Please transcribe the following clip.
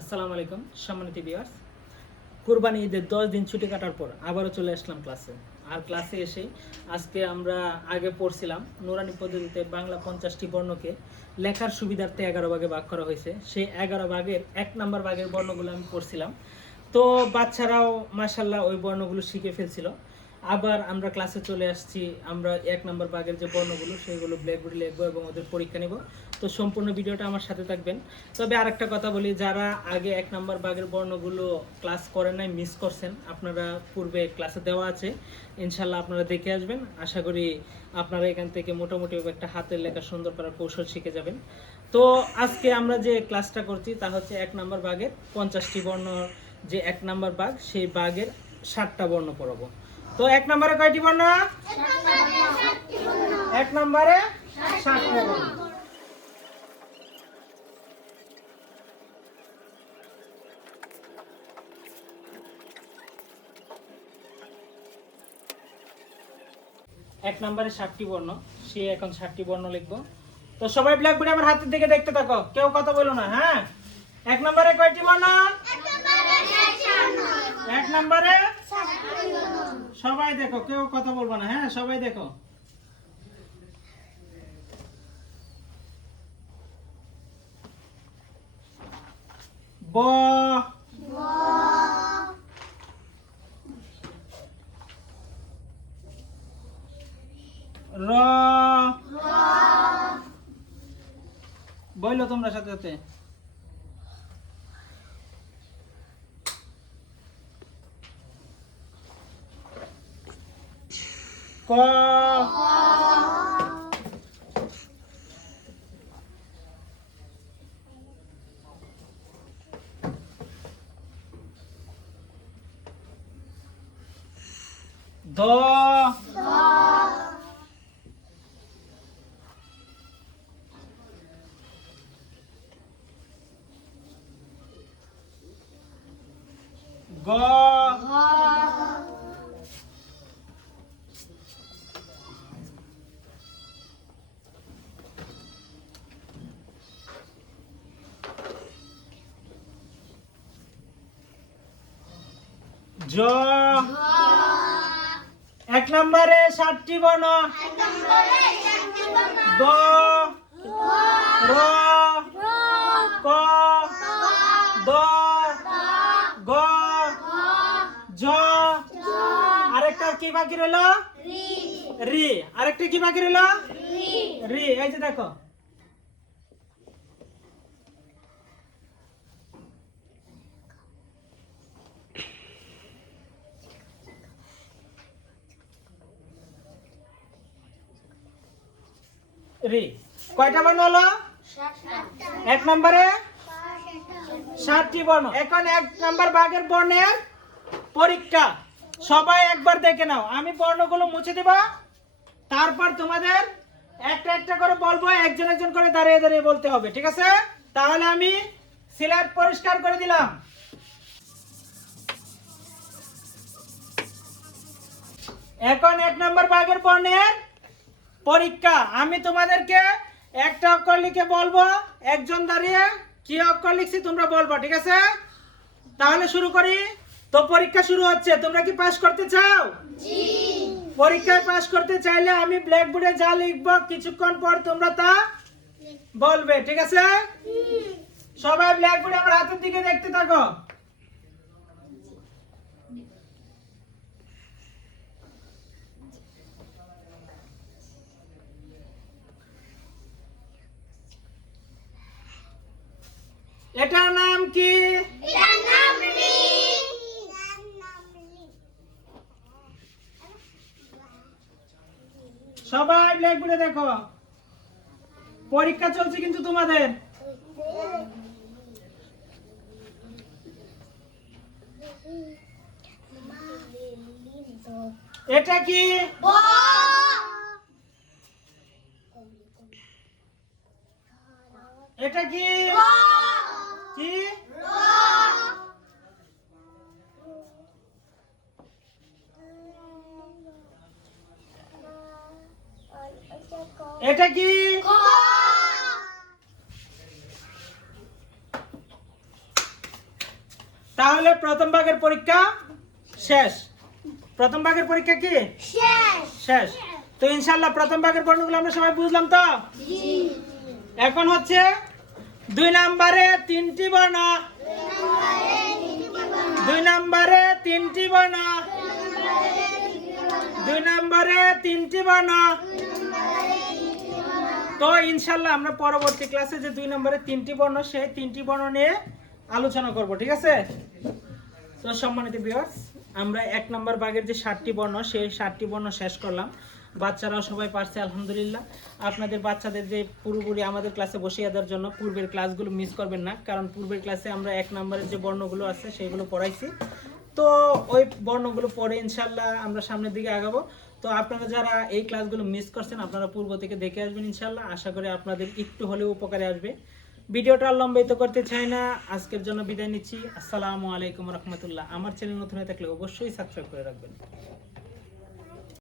আসসালামু আলাইকুম সম্মানিত ভিউয়ার্স। কুরবানি ঈদের 10 দিন ছুটি কাটার পর আবারও চলে আসলাম ক্লাসে। আর ক্লাসে এসে আজকে আমরা আগে পড়ছিলাম নুরানি পদ্ধতিতে বাংলা 50টি বর্ণকে লেখার সুবিধার্থে 11 ভাগে ভাগ করা হয়েছে। সেই 11 ভাগের 1 নম্বর ভাগের বর্ণগুলো আমি পড়ছিলাম। তো বাচ্চারাও মাশাআল্লাহ ওই বর্ণগুলো শিখে ফেলছিল। আবার আমরা ক্লাসে চলে আসছি, আমরা 1 নম্বর ভাগের যে বর্ণগুলো সেগুলো ব্ল্যাকবোর্ডে লিখবো এবং ওদের পরীক্ষা নেব। তো সম্পূর্ণ ভিডিওটা আমার সাথে থাকবেন। তবে আরেকটা কথা বলি, যারা আগে 1 নম্বর ভাগের বর্ণগুলো ক্লাস করেন নাই, মিস করছেন, আপনারা পূর্বে ক্লাসে দেওয়া আছে, ইনশাল্লাহ আপনারা দেখে আসবেন। আশা করি আপনারা এখান থেকে মোটামুটি একটা হাতের লেখা সুন্দর করার কৌশল শিখে যাবেন। তো আজকে আমরা যে ক্লাসটা করছি তা হচ্ছে 1 নম্বর ভাগের 50টি বর্ণ, যে 1 নম্বর ভাগ সেই ভাগের 7টা বর্ণ পড়াবো। তো 1 নম্বরে কয়টি বর্ণ? 1 নম্বরে 7টা বর্ণ। এক নম্বরে 7টি বর্ণ, সে এখন 7টি বর্ণ লিখবো। তো সবাই ব্ল্যাকবোর্ডে আমার হাতের দিকে দেখতে থাকো, কেউ কথা বলো না, হ্যাঁ? 1 নম্বরে কয়টি বর্ণ? 1 নম্বরে সবাই দেখো, কেউ কথা বলবো না, হ্যাঁ? সবাই দেখো। ব, র, বইলো তোমরা সাথে সাথে। ক, দ, গ, জ। 1 নম্বরে 7টি বর্ণ। গ, র, ক, দ, গ, জ। আরেকটা কি বাকি রইল? রি। আরেকটা কি বাকি রইল? রি। এই যে দেখো, রি। কয়টা বর্ণ হলো? 1 নম্বরে 7টি বর্ণ। এখন 1 নম্বর ভাগের বর্ণের পরীক্ষা। সবাই একবার দেখে নাও, আমি বর্ণগুলো মুছে দেব, তারপর তোমাদের একটা একটা করে বলবো, একজন একজন করে দাঁড়িয়ে দাঁড়িয়ে বলতে হবে, ঠিক আছে? তাহলে আমি সিলেট পরিষ্কার করে দিলাম। এখন 1 নম্বর ভাগের বর্ণের পরীক্ষা। আমি তোমাদেরকে একটা অক্ষর লিখে বলবো, একজন দাঁড়িয়ে কি অক্ষর লিখছি তোমরা বলবো, ঠিক আছে? তাহলে শুরু করি। তো পরীক্ষা শুরু হচ্ছে, তোমরা কি পাস করতে চাও? জি। পরীক্ষায় পাস করতে চাইলে আমি ব্ল্যাকবোর্ডে যা লিখবো কিছুক্ষণ পর তোমরা তা বলবে, ঠিক আছে? সবাই ব্ল্যাকবোর্ডে আমার হাতের দিকে দেখতে থাকো। এটার নাম কি? এটার নাম রি। সবাই ব্ল্যাকবোর্ডে দেখো, পরীক্ষা চলছে কিন্তু তোমাদের। এটা কি? ব। এটা কি? র। কি? র। এটা কি? ক। তাহলে প্রথম ভাগের পরীক্ষা শেষ। প্রথম ভাগের পরীক্ষা কি শেষ। তো ইনশাআল্লাহ প্রথম ভাগের বর্ণগুলো আমরা সবাই বুঝলাম তো। এখন হচ্ছে 2 নম্বরে 3টি বর্ণ, 2 নম্বরে 3টি বর্ণ, 2 নম্বরে 3টি বর্ণ। তো ইনশাআল্লাহ আমরা পরবর্তী ক্লাসে যে 2 নম্বরে 3টি বর্ণ, সেই 3টি বর্ণ নিয়ে আলোচনা করব, ঠিক আছে? তো সম্মানিত ভিউয়ার্স, আমরা 1 নম্বর ভাগের যে 7টি বর্ণ, সেই 7টি বর্ণ শেষ করলাম। বাচ্চারাও সবাই পারছে আলহামদুলিল্লাহ। আপনাদের বাচ্চাদের যে পুরোপুরি আমাদের ক্লাসে বসিয়ে দেওয়ার জন্য পূর্বের ক্লাসগুলো মিস করবেন না, কারণ পূর্বের ক্লাসে আমরা 1 নম্বরের যে বর্ণগুলো আছে সেগুলো পড়াইছি। তো ওই বর্ণগুলো পড়ে ইনশাআল্লাহ আমরা সামনের দিকে আগাবো। তো আপনারা যারা এই ক্লাসগুলো মিস করছেন, আপনারা পূর্ব থেকে দেখে আসবেন ইনশাআল্লাহ। আশা করি আপনাদের একটু হলেও উপকারে আসবে। ভিডিওটা আর লম্বায়িত করতে চাই না, আজকের জন্য বিদায় নিচ্ছি। আসসালামু আলাইকুম রহমতুল্লাহ। আমার চ্যানেল নতুন হয়ে থাকলে অবশ্যই সাবস্ক্রাইব করে রাখবেন।